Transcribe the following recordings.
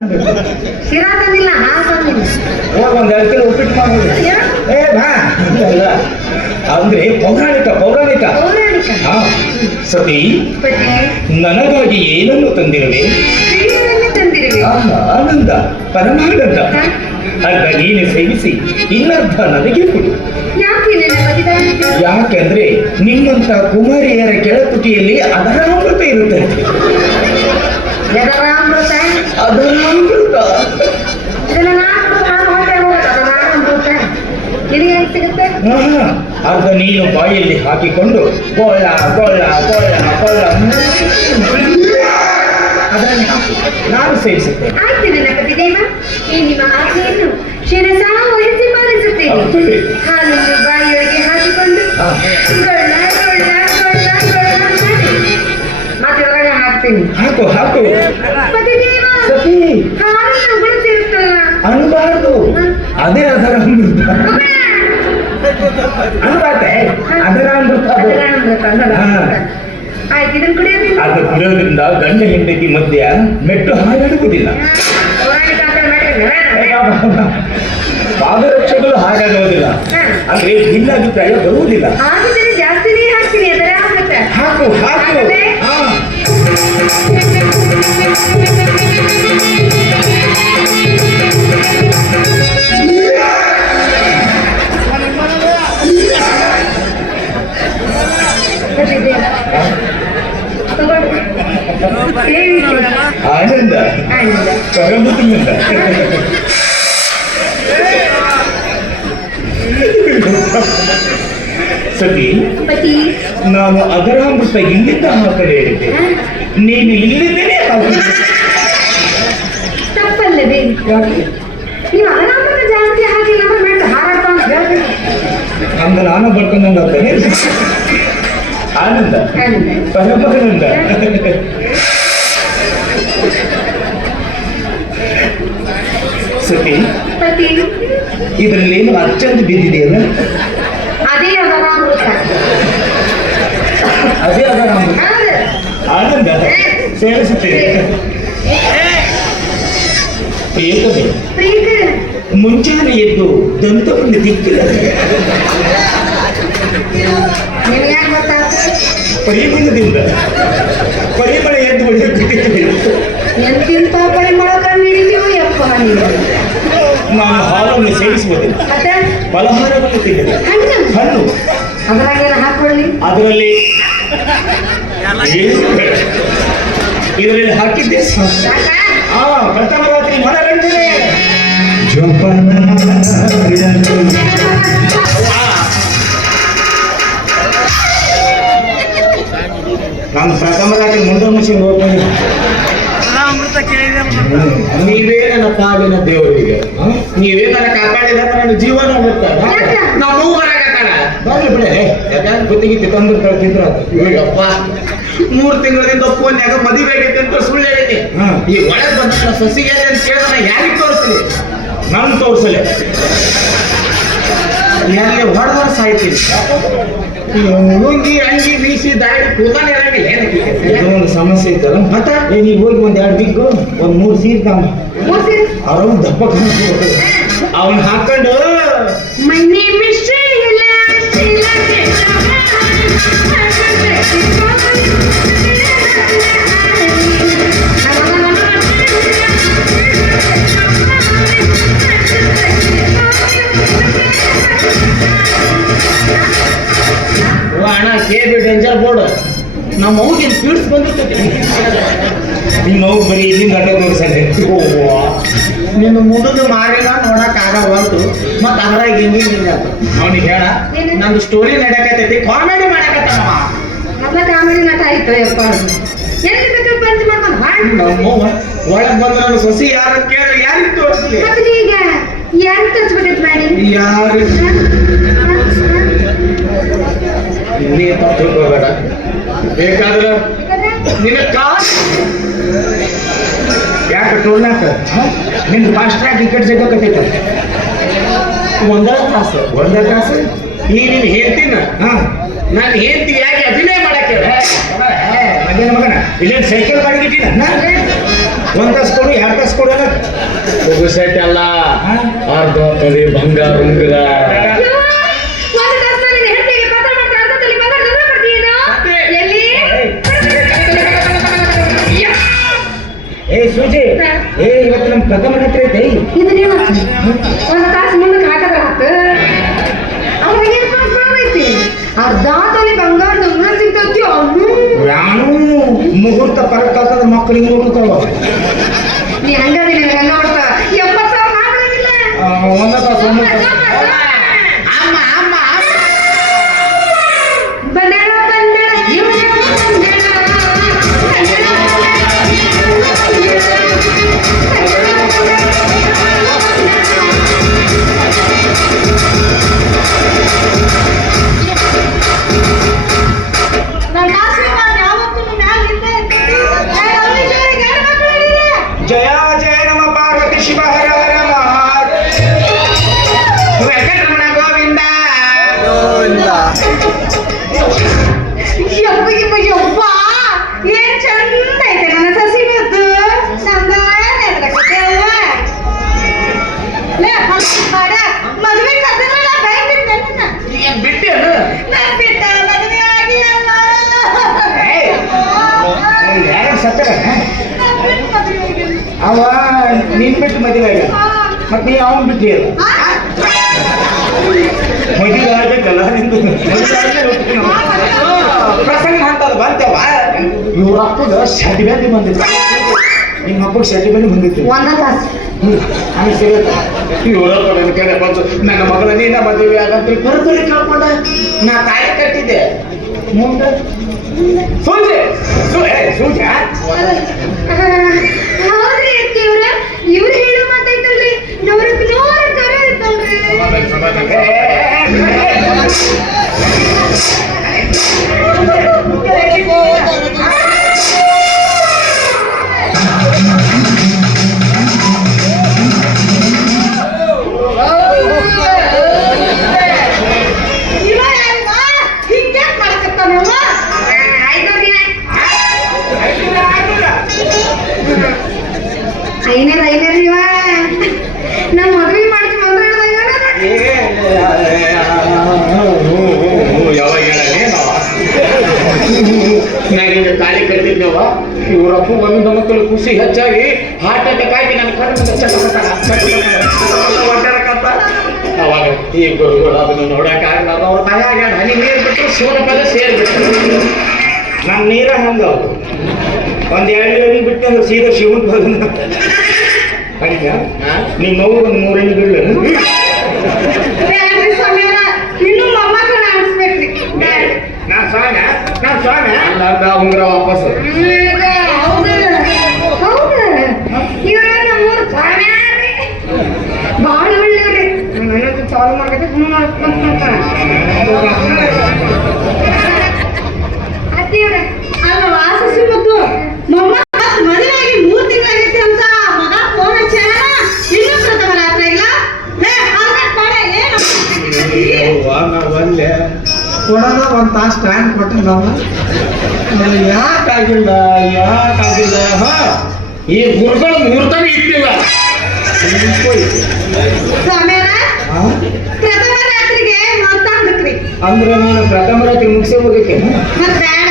ಶಿರಾ ತಂದಿಲ್ಲ, ಹಾಲು ತಂದಿಲ್ಲ. ಹೋಗಿ ಒಂದ್ 2 ಕಿಲೋ ಉಪ್ಪಿಟ್ಟು ಮಾಡ್ಬೋದು. ಏ ಬಾ ಅಲ್ಲ ಅಂದ್ರೆ ಪೌರಾಣಿಕ ಪೌರಾಣಿಕ. ಹಾ ಸತಿ, ನನಗಾಗಿ ಏನನ್ನು ತಂದಿರುವೆ? ಆನಂದ, ಪರಮಾನಂದ. ಅರ್ಧ ನೀನೆ ಸೇವಿಸಿ ಇನ್ನರ್ಧ ನನಗೆ ಕೊಡು. ಯಾಕೆಂದ್ರೆ ನಿಮ್ಮಂತ ಕುಮಾರಿಯರ ಕೆಳತುಟಿಯಲ್ಲಿ ಅದರ ಅಮೃತ ಇರುತ್ತೆ. ಅದರಾಮೃತ ಅರ್ಧ ನೀನು ಬಾಯಲ್ಲಿ ಹಾಕಿಕೊಂಡು ಕೊಳ್ಳ ಕೊಳ್ಳ ಕೊಳ್ಳ ಕೊಳ್ಳ ಅದನ್ನು ಹಾಕಿ ನಾನು ಸೇರಿಸುತ್ತೇನೆ. ಆಯ್ತು ನನ್ನ ಪತಿದೇವ, ಈ ನಿಮ್ಮ ಆಸೆಯನ್ನು ಶಿರಸಾ ವಹಿಸಿ ಪಾಲಿಸುತ್ತೇನೆ. ಹಾಲನ್ನು ಬಾಯಿಯೊಳಗೆ ಹಾಕಿಕೊಂಡು ಕೊಳ್ಳ ಕೊಳ್ಳ ಕೊಳ್ಳ ಕೊಳ್ಳ ಮತ್ತೆ ಒಳಗೆ ಹಾಕ್ತೀನಿ. ಹಾಕು ಹಾಕು. ಪತಿದೇವ, ಸತಿ ಹಾಲನ್ನು ಉಗುಳುತ್ತಿರುತ್ತಲ್ಲ ಅನ್ಬಾರ್ದು, ಅದೇ ಅದರ ಅಮೃತ. ಅನ್ಬಾರ್ದೆ, ಅದರ ಅಮೃತ. ಆಯ್ತು, ಇದನ್ನು ಕುಡಿಯೋದಿಲ್ಲ. ಅದು ಕುಡಿಯೋದ್ರಿಂದ ಗಂಡ ಹೆಂಡತಿ ಮಧ್ಯ ಮೆಟ್ಟು ಹಾಗಾಡುವುದಿಲ್ಲ. ಪಾದರಕ್ಷೆಗಳು ಹಾಗಾಗುವುದಿಲ್ಲ, ಅಂದ್ರೆ ಭಿನ್ನಾಭಿಪ್ರಾಯ ಬರುವುದಿಲ್ಲ. ಹಾಗಿದ್ರೆ ಜಾಸ್ತಿನೇ ಹಾಕ್ತೀನಿ, ಅದರ ಅಮೃತ. ಹಾಕು ಹಾಕು. ಆನಂದ ಪರಮುಖಿಂದ ಸತಿ, ನಾನು ಅದರಾಮೃತ ಇಲ್ಲಿಂದ ಹಾಕಲೇ ಇರುತ್ತೆ, ನೀನು ಇಲ್ಲಿಂದಲೇ ಹಾಕಿ. ತಪ್ಪಲ್ಲವೇ? ನೀವು ಅದರಾಮೃತ ಜಾಸ್ತಿ ಹಾಕಿ ನಮ್ಮ ಮೆಟ್ಟು ಹಾರಾಡ್ತಾ ಹಂಗ ನಾನು ಬರ್ಕೊಂಡಂಗಾಗ್ತಾನೆ. ಆನಂದ ಪರಮಾನಂದ. ಸತಿ, ಇದರಲ್ಲೇನು ಅಚ್ಚಂದು ಬಿದ್ದಿದೆಯಲ್ಲ, ಅದೇ ಅದರಾಮೃತ. ಅದೇ ಅದರಾಮೃತ. ಆನಂದ ಸೇರಿಸುತ್ತೇನೆ. ಏಕವೇ ಮುಂಚಾನೆ ಎದ್ದು ದಂತವನ್ನು ದಿಕ್ಕಿಲ್ಲ. ಪರಿಮಳದಿಂದ ಪರಿಮಳ ಎದ್ದು ಎಂತಿಂತ ಪರಿಮಳ ಕಂಡಿಡಿದೀವೋ ಯಪ್ಪ ನೀವು. ನಾನು ಹಾಲನ್ನು ಸೇವಿಸುವುದಿಲ್ಲ, ಫಲಹಾರವನ್ನು ತಿನ್ನದೆ. ಹಣ್ಣು ಅದರಾಗೇನು ಹಾಕೊಳ್ಳಿ? ಅದರಲ್ಲಿ ಇದರಲ್ಲಿ ಹಾಕಿದ್ದೆ ಪ್ರಥಮ ರಾತ್ರಿ ಮನರಂಜನೆ. ನಾನು ಪ್ರಥಮ ರಾತ್ರಿ ಮುಂದೆ ಮುಚ್ಚಿಗೆ ಹೋಗ್ತೀನಿ. ನೀವೇ ನನ್ನ ಪಾಲಿನ ದೇವರಿಗೆ, ನೀವೇ ನನ್ನ ಕಾಪಾಡಿದ ನನ್ನ ಜೀವನ ಹೋಗ್ತಾರೆ. ನಾವು ಬರಾಕತ್ತಾರ ಬರ್ಲಿ ಬಿಡೆ, ಯಾಕಂದ್ರೆ ಗುತ್ತಿಗಿತ್ತಿ ತಂದಿರ್ತಾರೆ ತಿಂದ್ರ. ಅಪ್ಪ 3 ತಿಂಗಳಿಂದ ಫೋನ್ಯಾಗ ಮದುವೆ ಆಗೈತೆ ಅಂತ ಸುಳ್ಳು ಹೇಳಿನಿ. ಈ ಒಳಗೆ ಬಂದ ಸಸಿಗೆ ಅಂತ ಕೇಳಿದ್ರೆ ಯಾರಿಗೆ ತೋರಿಸ್ಲಿ? ನಾನು ತೋರಿಸಲೆ ಯಾರಿಗೆ ಹೊಡೆದ ಸಾಯ್ತೀನಿ. ಲುಂಗಿ ಅಂಗಿ ಮೀಸಿ ದಾಡಿ ಕೂತಾನೆ ಇರಂಗಿಲ್ಲ. ಒಂದು ಸಮಸ್ಯೆ ಇತ್ತಲ್ಲ, ಮತ್ತೆ ನೀವು ಹೋಗಿ 1-2 ಬಿಗ್ಗು 1-3 ಸೀರೆ ತಮ್ಮ ಅವ್ರ ದಪ್ಪ ಕಾಣಿಸ್ಬೇಕು. ಅವನ್ ಹಾಕೊಂಡು My name is Sheila, Sheila, ಅಣ್ಣ KB ಡೇಂಜರ್ ಬೋರ್ಡ್ ನಮ್ಮ ಮಗುಗೆ ಪೀಡ್ಸ್ ಬಂದಿರ್ತೈತಿ. ನಿಮ್ಮ ಮಗು ಬರೀ ಇಲ್ಲಿಂದ ಅಡ್ಡ ತೋರಿಸಲ್ಲ. ನೀನು ಮುದುದು ಮಾರಿನ ನೋಡಕ್ ಆಗವಲ್ತು, ಮತ್ತೆ ಅದ್ರಾಗ ಹಿಂಗೆ ಅವನಿಗೆ ಹೇಳ ನಂದು ಸ್ಟೋರಿ ನಡೆಯಕತ್ತೈತಿ, ಕಾಮಿಡಿ ಮಾಡಕತ್ತಮ್ಮ. ಮೊದಲ ಕಾಮಿಡಿ ನಟ ಆಯ್ತು ಯಪ್ಪ. ಎಲ್ಲಿ ಪಂಚ ಮಾಡ್ಕೊಂಡು ನಮ್ಮ ಒಳಗೆ ಬಂದ ನನ್ನ ಸೊಸಿ ಯಾರ ಕೇಳ ಯಾರಿಗೆ ತೋರಿಸ್ಲಿ? ಈಗ ಯಾರು ತೋರಿಸ್ಬೇಕಂತ ಮಾಡಿ ಯಾರು ನೀ ತಪ್ಪು ತಿಳ್ಕೋಬೇಡ. ಬೇಕಾದ್ರೆ ನಿನ್ನ ಯಾಕೆ ಟೋಲ್ನಾಕ ನಿಂದು ಫಾಸ್ಟ್ ಟ್ರ್ಯಾಕ್ ಟಿಕೆಟ್ ಸಿಗಕತ್ತೈತೆ. ಒಂದೇ ತಾಸು ನೀ ನಿನ್ ಹೇಳ್ತೀನ. ನಾನು ಹೇಳ್ತೀವಿ ಯಾಕೆ ಅಭಿನಯ ಮಾಡಕ್ಕೆ ಮಗನ ಇಲ್ಲೇನು ಸೈಕಲ್ ಮಾಡಿಬಿಟ್ಟಿನ. 1 ತಾಸು ಕೊಡು 2 ತಾಸು ಕೊಡು ಪುಸೆಟ್ ಅಲ್ಲ ಅರ್ಧ ತೊಲಿ ಬಂಗಾರ ಉಂಗುರ. ಒಂದು ತಾಸು ನಿನ್ನ ಹೆಂಡತಿಗೆ ಪತ್ರ ಮಾಡ್ತಾ ಅರ್ಧ ತೊಲಿ ಬಂಗಾರ ದುಡ್ಡು ಕೊಡ್ತೀಯೇನೋ? ಎಲ್ಲಿ? ಏ ಸೂಜಿ, ಏ ಇವತ್ತು ನಮ್ ಪ್ರಥಮ ರಾತ್ರಿ ಐತೆ. ಇದನ್ನೇನು ಒಂದು ತಾಸು ಮುಂದಕ್ಕೆ ಹಾಕದ್ರ ಹಾಕ ಅವಾಗ ಏನ್ ಐತಿ ಅರ್ಧ ತೊಲಿ ಬಂಗಾರ ದುಡ್ಡು ಸಿಗ್ತೈತಿ ಅವನು ನಾನು ಮುಹೂರ್ತ ಪರಕಾಲದ ಮಕ್ಕಳಿಗೆ ನೋಡ್ತಾವ. ನೀ ಹಂಗದಿಲ್ಲ ಹಂಗ ಮಾಡ್ತಾ 70,000 ಮಾಡ್ಬಿಡಂಗಿಲ್ಲ. ಒಂದ ತಾಸು ಅಮ್ಮ ಅಮ್ಮ ಬಂದೇಳ ಬಂದೇಳ ಇವ್ನೇ ಬಂದೇಳ ಜಯ ಜಯ ನಮ ಪಾರ್ವತಿ ಶಿವ ಹರ ಹರ ವೆಂಕಟರಮಣ ಗೋವಿಂದ. ಯಪ್ಪ ಏನ್ ಚಂದ ಐತೆ ನನ್ನ ಸಸಿ ಮುದ್ದು ಚಂದ ಮದುವೆ ಕಥೆ ಏನ್ ಬಿಟ್ಟೇನು? ಬಿಟ್ಟ ಮದುವೆ ಆಗಿಲ್ಲ ಯಾರು ಸತ್ತರ ಅವ ನಿನ್ ಬಿಟ್ಟು ಮದುವೆ ಆಗ ಮತ್ ನೀ ಅವನ್ ಬಿಟ್ಟು ಮದುವೆ ಆಗ್ಬೇಕಲ್ಲ ನಿಂದು ಪ್ರಸಂಗ ಅಂತಲ್ಲ ಬಂತೇವ ಇವ್ರ ಅಪ್ಪಗ ಶಟಿ ಬೇದಿ ಬಂದಿತ್ತು ನಿಮ್ಮ ಅಪ್ಪಗೆ ಶಟಿ ಬೇದಿ ಬಂದಿತ್ತು ಒಂದ ತಾಸು ಹಂಗೆ ಸಿಗುತ್ತೆ ಇವರಪ್ಪ ನನ್ನ ಕಡೆ ಬಂತು ನನ್ನ ಮಗಳ ನೀನ ಮದುವೆ ಆಗಂತ ಬರ್ತದೆ ಕೇಳ್ಕೊಂಡ. ನಾ ತಾಯಿ ಕಟ್ಟಿದ್ದೆ ಮುಂದೆ ಸೂಜಿ ಸೂಜ ಹೌದ್ರಿ ಅತ್ತಿಯವ್ರ ಇವ್ರು ಹೇಳೋ ಮಾತಾಯ್ತಲ್ರಿ ನೂರಕ್ಕೆ ನೂರು ಕರೆ ಇರ್ತಲ್ರಿ ಐನೇರ್ ಇವ ನಾ ಮದ್ವೆ ಮಾಡ್ತೀನಿ ಯಾವಾಗ ಹೇಳಲಿ ನಾನೀಗ ತಾಳಿ ಕಟ್ಟಿದ್ದವ ಇವರಪ್ಪ ಒಂದು ಮಕ್ಕಳು ಖುಷಿ ಹೆಚ್ಚಾಗಿ ಹಾರ್ಟ್ ಅಟ್ಯಾಕ್ ಆಗಿ ನನ್ನ ಕಣ್ಣು ಅವಾಗ ಈ ಗುರುಗಳು ಅದನ್ನು ನೋಡಕ್ ಆಗಲ್ಲ ಅವ್ರ ಮನೆಯಾಗ ಹನಿ ನೀರು ಬಿಟ್ಟು ಶಿವನ ಪದ ಸೇರ್ಬಿಟ್ಟು ನನ್ನ ನೀರ ಹಂಗ ಒಂದ್ 2 ಎಣ್ಣೆ ಬಿಟ್ಟು ಅಂದ್ರೆ ಸೀದಾ ಶಿವನ್ ಬಂದ ಹಂಗ ನಿಮ್ಮ ಅವ್ರು ಒಂದು 3 ಎಣ್ಣೆ ಬಿಡ್ಲೇನು ಇನ್ನು ಮೊಮ್ಮಕ್ಕಳು ಅನ್ಸ್ಬೇಕ್ರಿ ನಾನ್ ಸ್ವಾಮಿ ಅಲ್ಲ ಉಂಗ್ರ ವಾಪಸ್ ಹೌದು ಇವ್ರ ನಮ್ಮೂರು ಸ್ವಾಮ್ಯಾರ್ರಿ ಭಾಳ ಒಳ್ಳೆಯವ್ರಿ ನನ್ನ ಚಾಲು ಮಾಡ್ಬೇಕು ಅತ್ತಿಯವ್ರ ಅಲ್ಲ ವಾಸಿಸಿ ಮತ್ತು ಮೊಮ್ಮ ಮದುವೆಯಾಗಿ 3 ತಿಂಗಳಾಗೈತಿ ಅಂತ ಮಗ ಫೋನ್ ಹಚ್ಚಾನ ಇನ್ನೂ ಪ್ರಥಮ ರಾತ್ರಿ ಇಲ್ಲ ಒಲ್ಲೆ ಕೊಡೋದ ಒಂದ್ ತಾಸು ಟೈಮ್ ಕೊಟ್ಟಿಲ್ಲ ಯಾಕಾಗಿಲ್ಲ ಹಾ ಈ ಗುರುಗಳು ಮುಹೂರ್ತನೇ ಇಟ್ಟಿಲ್ಲ. ಸ್ವಾಮ್ಯಾರ ಪ್ರಥಮ ರಾತ್ರಿಗೆ ಮಾತಾಡ್ಬೇಕ್ರಿ ಅಂದ್ರೆ ನೀನು ಪ್ರಥಮ ರಾತ್ರಿ ಮುಗಿಸಿ ಹೋಗಕ್ಕೆ ಮತ್ ಬೇಡ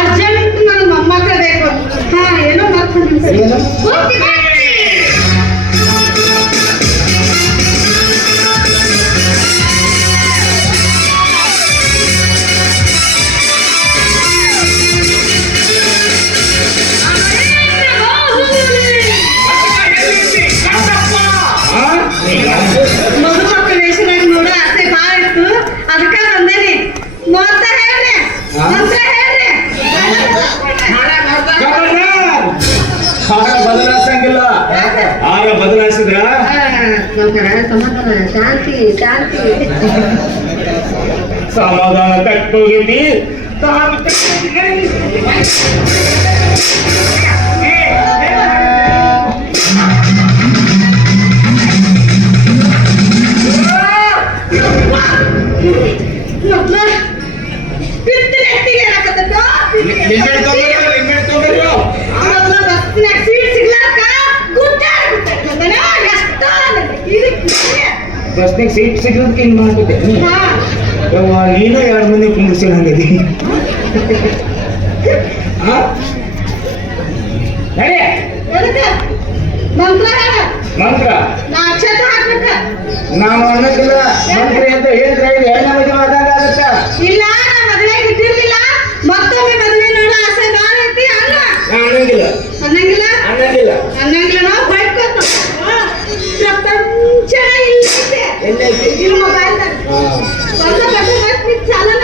ಅರ್ಜೆಂಟ್ ನನ್ನ ಮೊಮ್ಮಕ್ಕ ಬೇಕು ಹಾ ಏನೋ ಮಾಡ್ಕೊಂಡು ಏನು? ಮದುಮಕ್ಕ ವೇಷನಾಗ ನೋಡ ಆಸೆ ಭಾಳ ಇತ್ತು ಅದಕ್ಕ ಬಂದೇನಿ ಮಂತ್ರ ಹೇಳ್ರಿ ಹಾರ ಬದಲಾಯಿಸಂಗಿಲ್ಲ ಹಾರ ಬದಲಾಯಿಸಿದ್ರ ಶಾಂತಿ ಶಾಂತಿ ಸಮಾಧಾನ ಕಟ್ಟೋಗಿದ್ದಿ ಬಸ್ನಾಗ ಸೀಟ್ ಸಿಗೋದಕ್ಕೆ ಹಿಂಗ್ ಮಾಡ್ಬಿಟ್ಟೆ ಹಾ ನೀನು 2 ಮಂದಿ ಕುಂದಿಸಿ ಹಂಗಿದಿ ನಡೆ ಎದಕ್ಕ ಮಂತ್ರ ಹೇಳ ಮಂತ್ರ ನಾ ಅಕ್ಷತೆ ಹಾಕ್ಬೇಕ ನಾವು ಅನ್ನೋದಿಲ್ಲ ಮಂತ್ರಿ ಅಂತ ಹೇಳಿದ್ರೆ ಹೆಣ್ಣು ಮದುವೆ ಆದಾಗ ಆಗುತ್ತ ಇಲ್ಲ ನಾ ಮದುವೆ ಇದ್ದಿರ್ಲಿಲ್ಲ ಮತ್ತೊಮ್ಮೆ ಮದುವೆ ನೋಡೋ ಆಸೆ ಬಾಳ ಐತಿ ಅಲ್ಲ ನಾ ಅನ್ನಂಗಿಲ್ಲ ಅನ್ನಂಗಿಲ್ಲ ಅನ್ನಂಗಿಲ್ಲ ಅನ್ನಂಗಿಲ್ಲ ನಾವು ಬೈಕೋತ ಪ್ರಪಂಚ ಇಲ್ಲೈತೆ ಎಲ್ಲೈತಿ ಇಲ್ಲಿ ಮೊಬೈಲ್ದಾಗ ಬಂದ ಬಡ್ಡ ಮತ್ತೆ ಚಾಲನ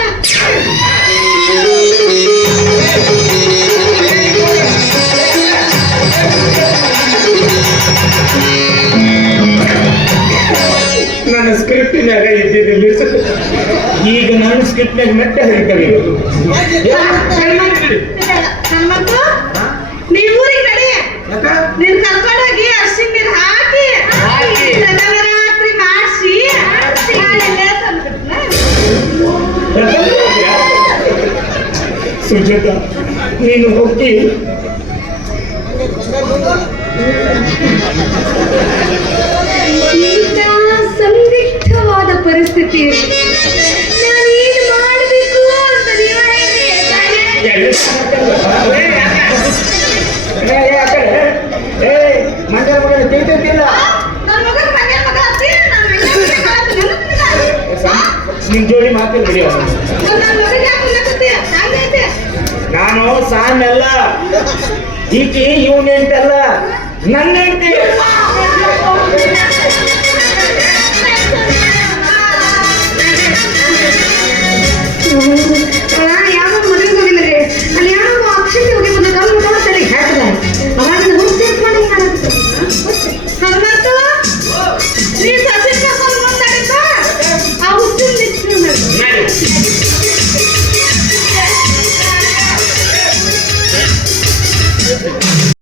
ನನ್ನ ಸ್ಕ್ರಿಪ್ಟಿನಾಗ ಇದ್ದಿದ್ದಿಲ್ಲ ಈಗ ನಾನು ಸ್ಕ್ರಿಪ್ಟ್ನಾಗ ಮೆಟ್ಟ ಹೇಳ್ತಾರೆ ಹನುಮಂತು ನೀವು ಊರಿಗೆ ನಡಿ ನೀನ್ ಕರ್ಕೊಂಡೋಗಿ ಅರ್ಶಿನ ನೀರು ಹಾಕಿ ನವರಾತ್ರಿ ಮಾಡಿಸಿ ಸುಜಾತ ನೀನು ಹೋಗಿ ಇಂಥ ಸಂದಿಗ್ಧವಾದ ಪರಿಸ್ಥಿತಿಯಲ್ಲಿ ನಾನೇನು ಮಾಡಬೇಕು ಅಂತ ನೀವು ಮಂಡ್ಯ ಮಗ ತಿಳ್ತಿದ್ದಿಲ್ಲ ನನ್ನ ಮಗನ ಮನೆ ಮಗ ಅತ್ತಿ ನಿನ್ ಜೋಡಿ ಮಾತಿಲ್ಲ ಬಿಡಿ ನನ್ನ ಮಗನ ಯಾಕೆ ಹಾಗೈತೆ ನಾನು ಸಾನ್ ಅಲ್ಲ ಈಕಿ ಇವನ್ ಹೆಂಡತಿ ಅಲ್ಲ ನನ್ನ ಹೆಂಡತಿ